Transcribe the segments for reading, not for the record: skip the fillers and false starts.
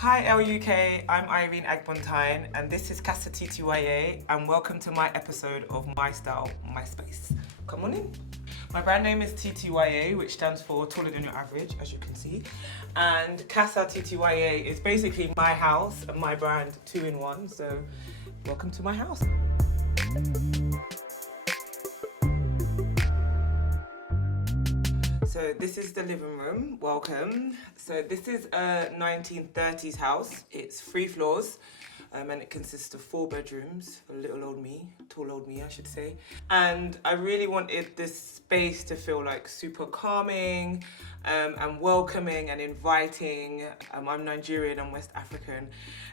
Hi LUK, I'm Irene Agbontaen and this is Casa TTY and welcome to my episode of My Style, My Space. Come on in. My brand name is TTYA, which stands for Taller Than Your Average, as you can see. And Casa TTYA is basically my house and my brand, two in one. So welcome to my house. So this is the living room, welcome. So this is a 1930s house. It's 3 floors and it consists of 4 bedrooms for little old me, tall old me I should say. And I really wanted this space to feel like super calming and welcoming and inviting. I'm Nigerian, I'm West African.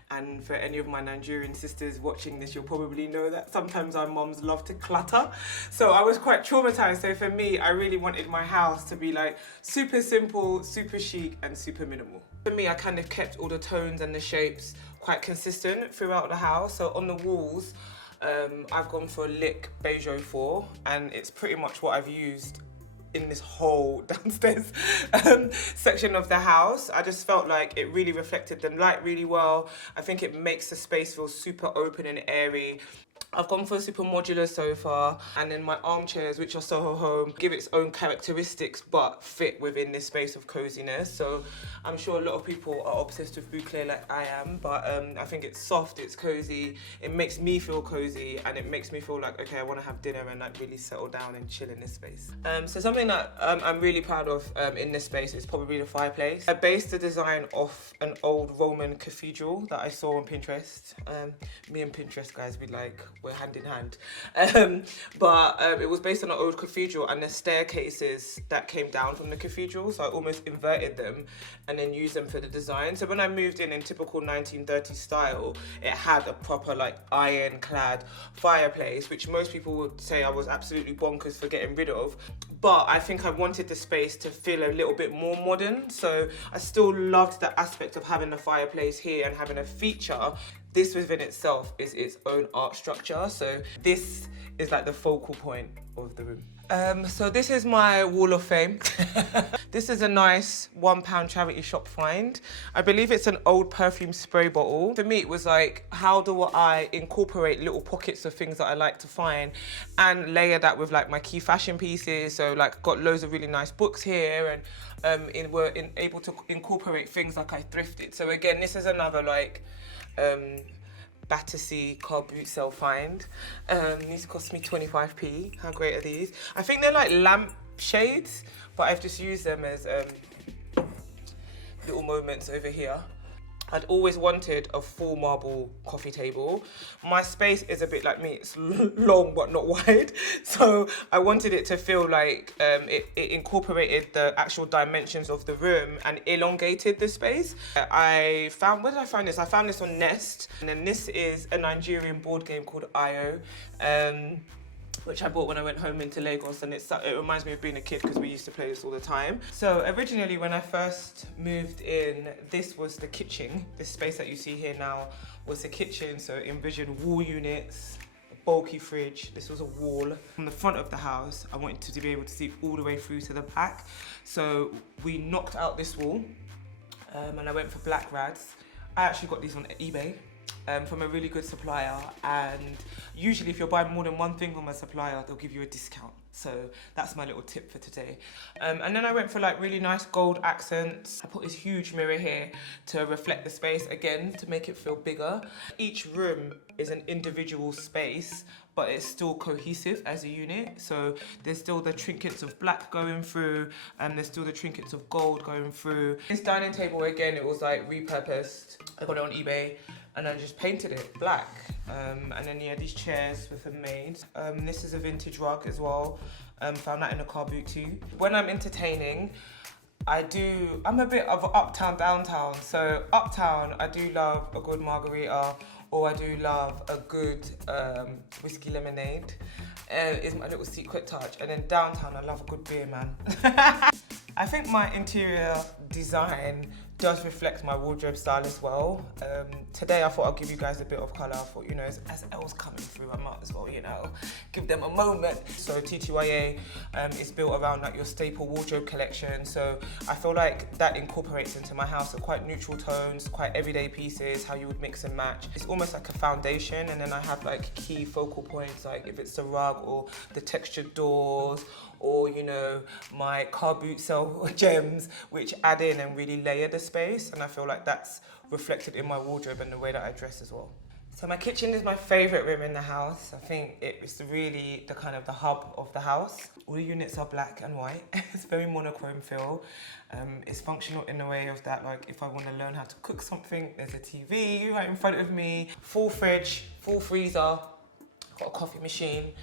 And for any of my Nigerian sisters watching this, you'll probably know that sometimes our moms love to clutter. So I was quite traumatized. So for me, I really wanted my house to be like super simple, super chic and super minimal. For me, I kind of kept all the tones and the shapes quite consistent throughout the house. So on the walls, I've gone for a Lick Beige 04 and it's pretty much what I've used in this whole downstairs section of the house. I just felt like it really reflected the light really well. I think it makes the space feel super open and airy. I've gone for a super modular sofa and then my armchairs, which are Soho Home, give its own characteristics but fit within this space of coziness. So I'm sure a lot of people are obsessed with boucle like I am, but I think it's soft, it's cozy, it makes me feel cozy and it makes me feel like, okay, I want to have dinner and like really settle down and chill in this space. So something that I'm really proud of in this space is probably the fireplace. I based the design off an old Roman cathedral that I saw on Pinterest. Me and Pinterest guys, we're hand in hand. But it was based on an old cathedral and the staircases that came down from the cathedral, so I almost inverted them and then used them for the design. So when I moved in typical 1930s style, it had a proper like ironclad fireplace, which most people would say I was absolutely bonkers for getting rid of. But I think I wanted the space to feel a little bit more modern, so I still loved the aspect of having the fireplace here and having a feature. This within itself is its own art structure, so this is like the focal point of the room. So this is my wall of fame. This is a nice £1 charity shop find. I believe it's an old perfume spray bottle. For me, it was like, how do I incorporate little pockets of things that I like to find and layer that with like my key fashion pieces. So like got loads of really nice books here and we're able to incorporate things like I thrifted. So again, this is another like, Battersea car boot sale find. These cost me 25p. How great are these? I think they're like lamp shades, but I've just used them as little moments over here. I'd always wanted a full marble coffee table. My space is a bit like me, it's long but not wide. So I wanted it to feel like it incorporated the actual dimensions of the room and elongated the space. Where did I find this? I found this on Nest. And then this is a Nigerian board game called IO. Which I bought when I went home into Lagos, and it reminds me of being a kid because we used to play this all the time. So originally when I first moved in, this was the kitchen. This space that you see here now was the kitchen, so envision wall units, a bulky fridge. This was a wall. From the front of the house, I wanted to be able to see all the way through to the back. So we knocked out this wall and I went for black rads. I actually got these on eBay. From a really good supplier, and usually if you're buying more than one thing from a supplier, they'll give you a discount. So that's my little tip for today. And then I went for like really nice gold accents. I put this huge mirror here to reflect the space again, to make it feel bigger. Each room is an individual space, but it's still cohesive as a unit. So there's still the trinkets of black going through, and there's still the trinkets of gold going through. This dining table, again, it was like repurposed. I got it on eBay and I just painted it black. And then yeah, these chairs were made. This is a vintage rug as well. Found that in a car boot too. When I'm entertaining, I'm a bit of uptown, downtown. So uptown, I do love a good margarita, or I do love a good whiskey lemonade. Is my little secret touch. And then downtown, I love a good beer, man. I think my interior design does reflect my wardrobe style as well. Today I thought I'll give you guys a bit of colour. I thought, you know, as ELLE's coming through, I might as well, you know, give them a moment. So TTYA is built around like your staple wardrobe collection. So I feel like that incorporates into my house. So quite neutral tones, quite everyday pieces, how you would mix and match. It's almost like a foundation, and then I have like key focal points, like if it's the rug or the textured doors, or, you know, my car boot cell gems, which add in and really layer the space. And I feel like that's reflected in my wardrobe and the way that I dress as well. So my kitchen is my favourite room in the house. I think it's really the kind of the hub of the house. All the units are black and white. It's very monochrome feel. It's functional in the way of that, like if I want to learn how to cook something, there's a TV right in front of me, full fridge, full freezer, got a coffee machine.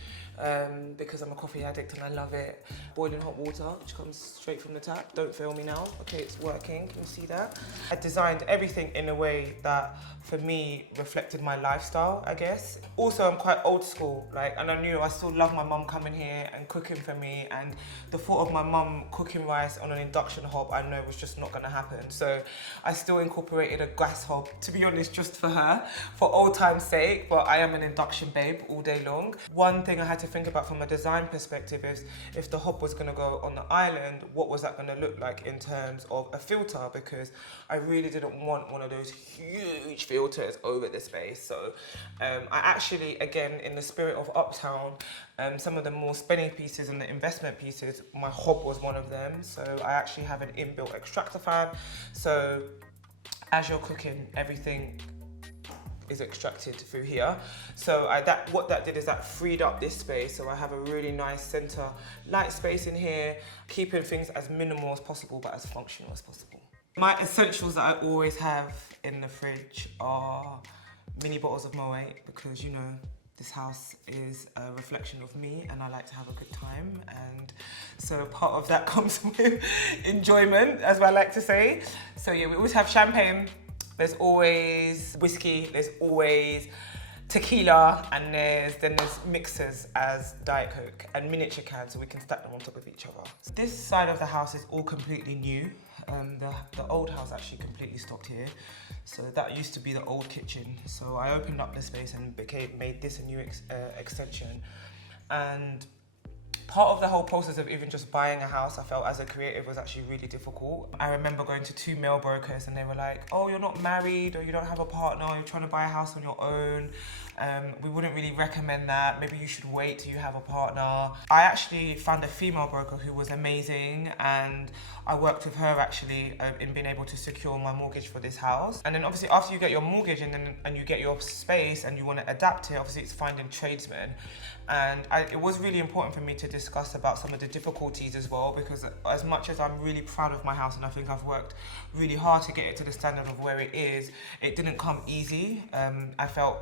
Because I'm a coffee addict and I love it. Boiling hot water, which comes straight from the tap. Don't fail me now. Okay, it's working. Can you see that? I designed everything in a way that, for me, reflected my lifestyle, I guess. Also, I'm quite old school, like, and I still love my mum coming here and cooking for me. And the thought of my mum cooking rice on an induction hob, I know was just not gonna happen. So I still incorporated a gas hob, to be honest, just for her, for old time's sake. But I am an induction babe all day long. One thing I had to think about from a design perspective is if the hob was going to go on the island, what was that going to look like in terms of a filter, because I really didn't want one of those huge filters over the space. So I actually, again, in the spirit of Uptown, some of the more spending pieces and the investment pieces, my hob was one of them. So I actually have an inbuilt extractor fan. So as you're cooking, everything is extracted through here. So what that did is that freed up this space. So I have a really nice center light space in here, keeping things as minimal as possible, but as functional as possible. My essentials that I always have in the fridge are mini bottles of Moet, because, you know, this house is a reflection of me and I like to have a good time. And so part of that comes with enjoyment, as I like to say. So yeah, we always have champagne. There's always whiskey, there's always tequila, and then there's mixers as Diet Coke and miniature cans, so we can stack them on top of each other. This side of the house is all completely new. The old house actually completely stopped here. So that used to be the old kitchen. So I opened up the space and made this a new extension. And part of the whole process of even just buying a house, I felt as a creative, was actually really difficult. I remember going to 2 mail brokers and they were like, oh, you're not married, or you don't have a partner, you're trying to buy a house on your own. We wouldn't really recommend that. Maybe you should wait till you have a partner. I actually found a female broker who was amazing, and I worked with her actually in being able to secure my mortgage for this house. And then obviously after you get your mortgage and you get your space and you want to adapt it, obviously it's finding tradesmen. And it was really important for me to discuss about some of the difficulties as well, because as much as I'm really proud of my house and I think I've worked really hard to get it to the standard of where it is, it didn't come easy. I felt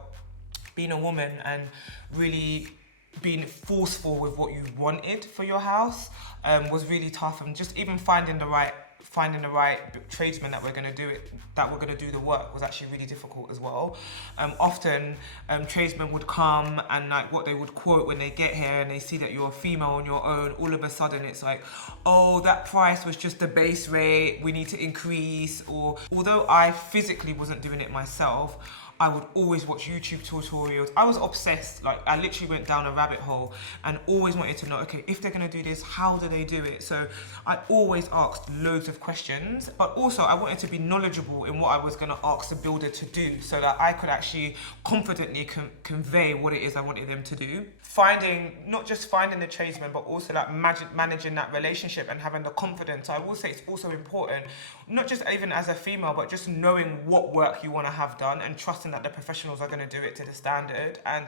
being a woman and really being forceful with what you wanted for your house was really tough, and just even finding the right tradesmen that were going to do the work was actually really difficult as well. Often tradesmen would come, and like what they would quote when they get here and they see that you're a female on your own, all of a sudden it's like, oh, that price was just the base rate, we need to increase. Or although I physically wasn't doing it myself, I would always watch YouTube tutorials. I was obsessed. Like, I literally went down a rabbit hole and always wanted to know, okay, if they're gonna do this, how do they do it? So I always asked loads of questions, but also I wanted to be knowledgeable in what I was gonna ask the builder to do, so that I could actually confidently convey what it is I wanted them to do. Not just finding the tradesman, but also like managing that relationship and having the confidence. I will say it's also important, not just even as a female, but just knowing what work you wanna have done and trusting that the professionals are going to do it to the standard. And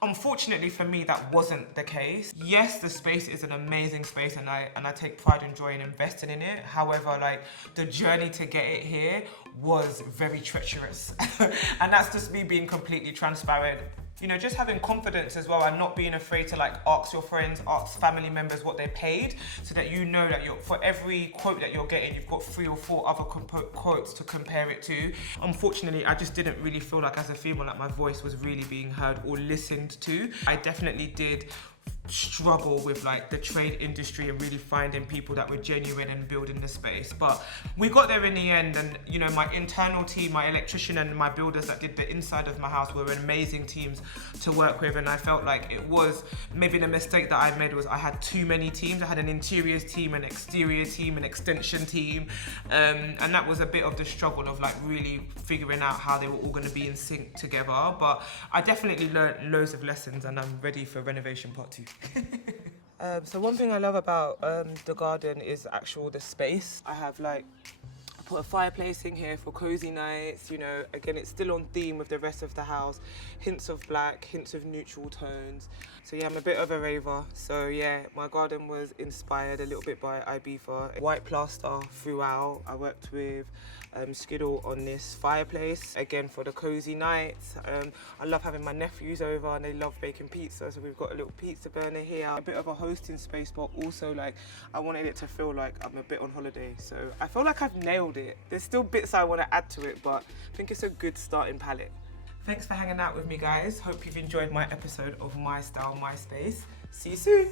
unfortunately for me, that wasn't the case. Yes, the space is an amazing space, and I take pride and joy in investing in it. However, like, the journey to get it here was very treacherous. And that's just me being completely transparent. You know, just having confidence as well, and not being afraid to like ask your friends, ask family members what they paid, so that you know that for every quote that you're getting, you've got 3 or 4 other quotes to compare it to. Unfortunately, I just didn't really feel like as a female that my voice was really being heard or listened to. I definitely did struggle with like the trade industry and really finding people that were genuine and building the space. But we got there in the end, and you know, my internal team, my electrician and my builders that did the inside of my house were amazing teams to work with. And I felt like it was maybe the mistake that I made was I had too many teams. I had an interiors team, an exterior team, an extension team, and that was a bit of the struggle of like really figuring out how they were all going to be in sync together. But I definitely learned loads of lessons, and I'm ready for renovation part 2. So one thing I love about the garden is the space. I have like, I put a fireplace in here for cozy nights, you know, again it's still on theme with the rest of the house. Hints of black, hints of neutral tones. So yeah, I'm a bit of a raver. So yeah, my garden was inspired a little bit by Ibiza. White plaster throughout. I worked with Skiddle on this fireplace, again for the cozy nights. I love having my nephews over and they love baking pizza, so we've got a little pizza burner here. A bit of a hosting space, but also like I wanted it to feel like I'm a bit on holiday. So I feel like I've nailed it. There's still bits I want to add to it, but I think it's a good starting palette. Thanks for hanging out with me, guys. Hope you've enjoyed my episode of My Style, My Space. See you soon.